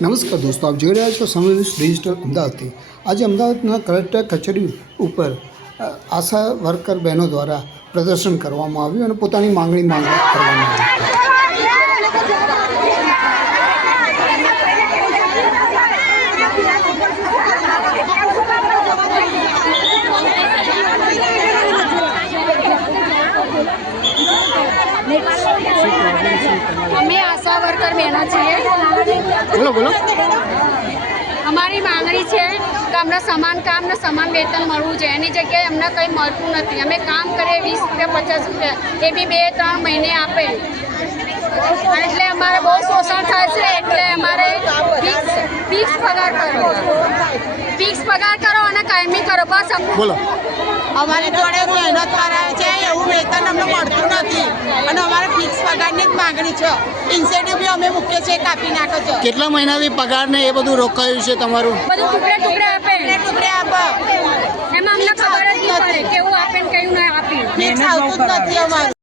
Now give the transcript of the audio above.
નમસ્કાર દોસ્તો, આપ જોઈ રહ્યા છો સમય ડિજિટલ અમદાવાદથી। આજે અમદાવાદના કલેક્ટર કચેરી ઉપર આશા વર્કર બહેનો દ્વારા પ્રદર્શન કરવામાં આવ્યું અને પોતાની માંગણી કરવામાં આવી। અમે આશા વર્કર બહેનો છીએ। બોલો બોલો। અમારી માંગણી છે કે અમને સમાન કામ ને સમાન વેતન મળવું જોઈએ। એની જગ્યાએ અમને કંઈ મળતું નથી। અમે કામ કરીએ 20 રૂપિયા 50 રૂપિયા, એ બી 2-3 મહિને આપે, એટલે અમારે બહુ શોષણ થાય છે। એટલે અમારે ફિક્સ પગાર કરો, ફિક્સ પગાર કરો અને કાયમી કરો, બસ। બોલો। અમારી જોડે મહેનત કરાવે છે એવું વેતન અમને મળતું નથી અને અમારે ફિક્સ પગારની જ માગણી છે। ઇન્સેન્ટિવ બી અમે મૂકીએ છીએ, કાપી નાખે છે। કેટલા મહિનાથી પગાર ને એ બધું રોકાયું છે તમારું? બધું ટુકડે આપે, ટુકડે આપો, એમાં અમને ખબર જ નહીં પડે કેવું આપે ને કયું ના આપે। ફિક્સ આવતું જ નથી અમારું।